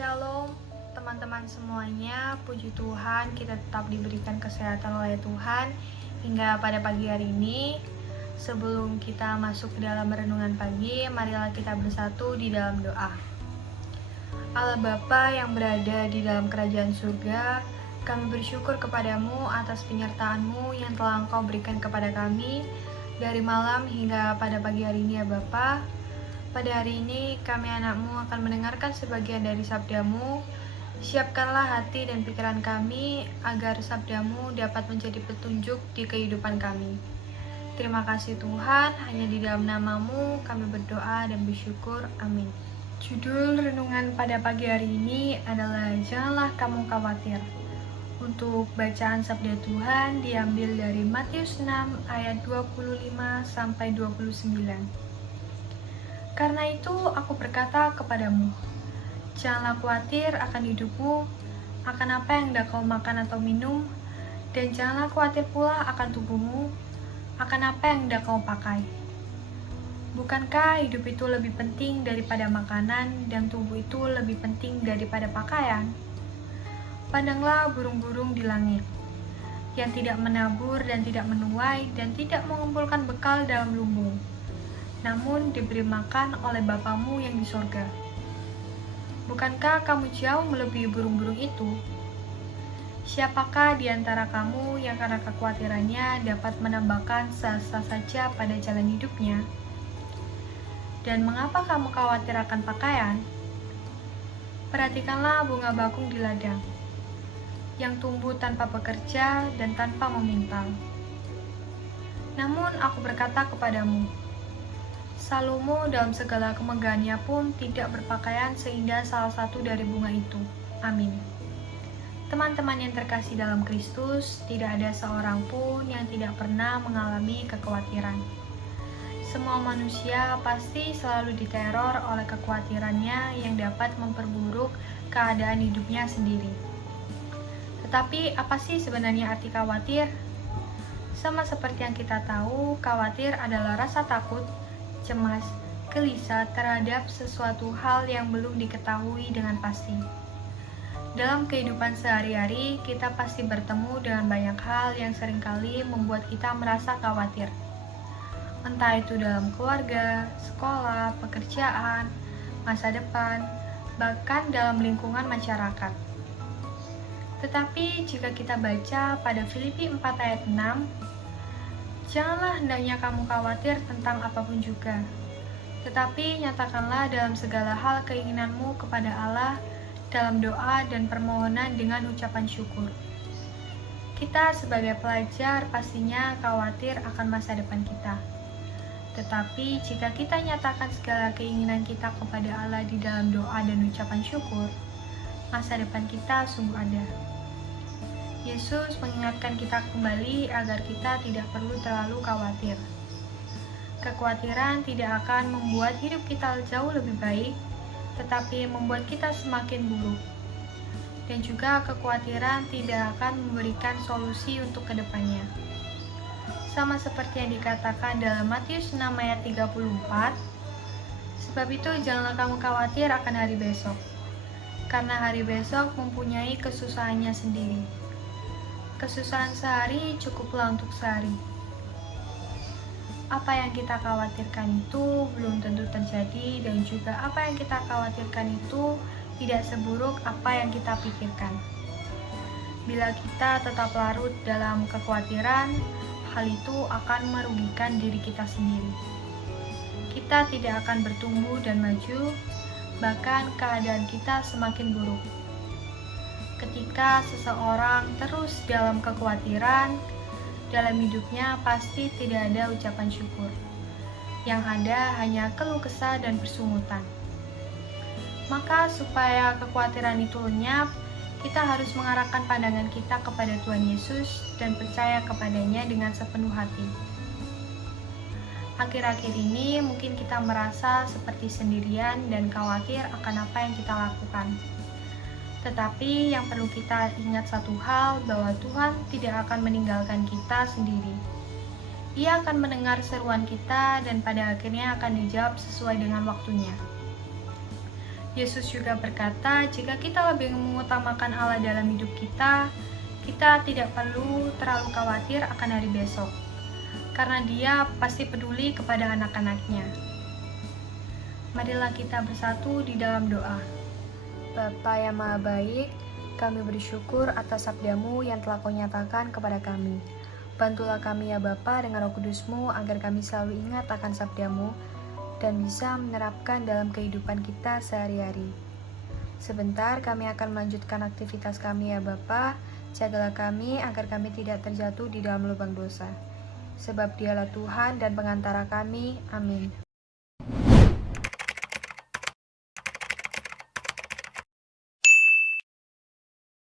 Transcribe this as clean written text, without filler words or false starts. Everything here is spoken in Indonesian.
Shalom teman-teman semuanya, puji Tuhan kita tetap diberikan kesehatan oleh Tuhan hingga pada pagi hari ini. Sebelum kita masuk ke dalam renungan pagi, marilah kita bersatu di dalam doa. Allah Bapa yang berada di dalam kerajaan surga, kami bersyukur kepadamu atas penyertaan-Mu yang telah Engkau berikan kepada kami dari malam hingga pada pagi hari ini ya Bapa. Pada hari ini kami anak-Mu akan mendengarkan sebagian dari sabda-Mu. Siapkanlah hati dan pikiran kami agar sabda-Mu dapat menjadi petunjuk di kehidupan kami. Terima kasih Tuhan, hanya di dalam nama-Mu kami berdoa dan bersyukur. Amin. Judul renungan pada pagi hari ini adalah Janganlah Kamu Khawatir. Untuk bacaan sabda Tuhan diambil dari Matius 6 ayat 25 sampai 29. Karena itu aku berkata kepadamu, janganlah khawatir akan hidupmu, akan apa yang hendak kau makan atau minum, dan janganlah khawatir pula akan tubuhmu, akan apa yang hendak kau pakai. Bukankah hidup itu lebih penting daripada makanan, dan tubuh itu lebih penting daripada pakaian? Pandanglah burung-burung di langit, yang tidak menabur dan tidak menuai, dan tidak mengumpulkan bekal dalam lumbung, namun diberi makan oleh Bapamu yang di sorga. Bukankah kamu jauh melebihi burung-burung itu? Siapakah di antara kamu yang karena kekhawatirannya dapat menambahkan sesa saja pada jalan hidupnya? Dan mengapa kamu khawatir akan pakaian? Perhatikanlah bunga bakung di ladang, yang tumbuh tanpa bekerja dan tanpa memintal. Namun aku berkata kepadamu, Salomo dalam segala kemegahannya pun tidak berpakaian seindah salah satu dari bunga itu. Amin. Teman-teman yang terkasih dalam Kristus, tidak ada seorang pun yang tidak pernah mengalami kekhawatiran. Semua manusia pasti selalu diteror oleh kekhawatirannya yang dapat memperburuk keadaan hidupnya sendiri. Tetapi apa sih sebenarnya arti khawatir? Sama seperti yang kita tahu, khawatir adalah rasa takut, cemas, gelisah terhadap sesuatu hal yang belum diketahui dengan pasti. Dalam kehidupan sehari-hari, kita pasti bertemu dengan banyak hal yang seringkali membuat kita merasa khawatir. Entah itu dalam keluarga, sekolah, pekerjaan, masa depan, bahkan dalam lingkungan masyarakat. Tetapi jika kita baca pada Filipi 4 ayat 6, janganlah hendaknya kamu khawatir tentang apapun juga, tetapi nyatakanlah dalam segala hal keinginanmu kepada Allah dalam doa dan permohonan dengan ucapan syukur. Kita sebagai pelajar pastinya khawatir akan masa depan kita. Tetapi jika kita nyatakan segala keinginan kita kepada Allah di dalam doa dan ucapan syukur, masa depan kita sungguh ada. Yesus mengingatkan kita kembali agar kita tidak perlu terlalu khawatir. Kekhawatiran tidak akan membuat hidup kita jauh lebih baik, tetapi membuat kita semakin buruk. Dan juga kekhawatiran tidak akan memberikan solusi untuk kedepannya. Sama seperti yang dikatakan dalam Matius 6 ayat 34, sebab itu janganlah kamu khawatir akan hari besok, karena hari besok mempunyai kesusahannya sendiri. Kesusahan sehari cukuplah untuk sehari. Apa yang kita khawatirkan itu belum tentu terjadi, dan juga apa yang kita khawatirkan itu tidak seburuk apa yang kita pikirkan. Bila kita tetap larut dalam kekhawatiran, hal itu akan merugikan diri kita sendiri. Kita tidak akan bertumbuh dan maju, bahkan keadaan kita semakin buruk. Ketika seseorang terus dalam kekhawatiran, dalam hidupnya pasti tidak ada ucapan syukur. Yang ada hanya keluh kesah dan bersungutan. Maka supaya kekhawatiran itu lenyap, kita harus mengarahkan pandangan kita kepada Tuhan Yesus dan percaya kepadanya dengan sepenuh hati. Akhir-akhir ini mungkin kita merasa seperti sendirian dan khawatir akan apa yang kita lakukan. Tetapi yang perlu kita ingat satu hal, bahwa Tuhan tidak akan meninggalkan kita sendiri. Ia akan mendengar seruan kita dan pada akhirnya akan dijawab sesuai dengan waktunya. Yesus juga berkata, jika kita lebih mengutamakan Allah dalam hidup kita, kita tidak perlu terlalu khawatir akan hari besok, karena Dia pasti peduli kepada anak-anaknya. Marilah kita bersatu di dalam doa. Bapa yang Maha Baik, kami bersyukur atas sabda-Mu yang telah Kau nyatakan kepada kami. Bantulah kami ya Bapa dengan Roh Kudus-Mu agar kami selalu ingat akan sabda-Mu dan bisa menerapkan dalam kehidupan kita sehari-hari. Sebentar kami akan melanjutkan aktivitas kami ya Bapa. Jagalah kami agar kami tidak terjatuh di dalam lubang dosa. Sebab Dialah Tuhan dan pengantara kami. Amin.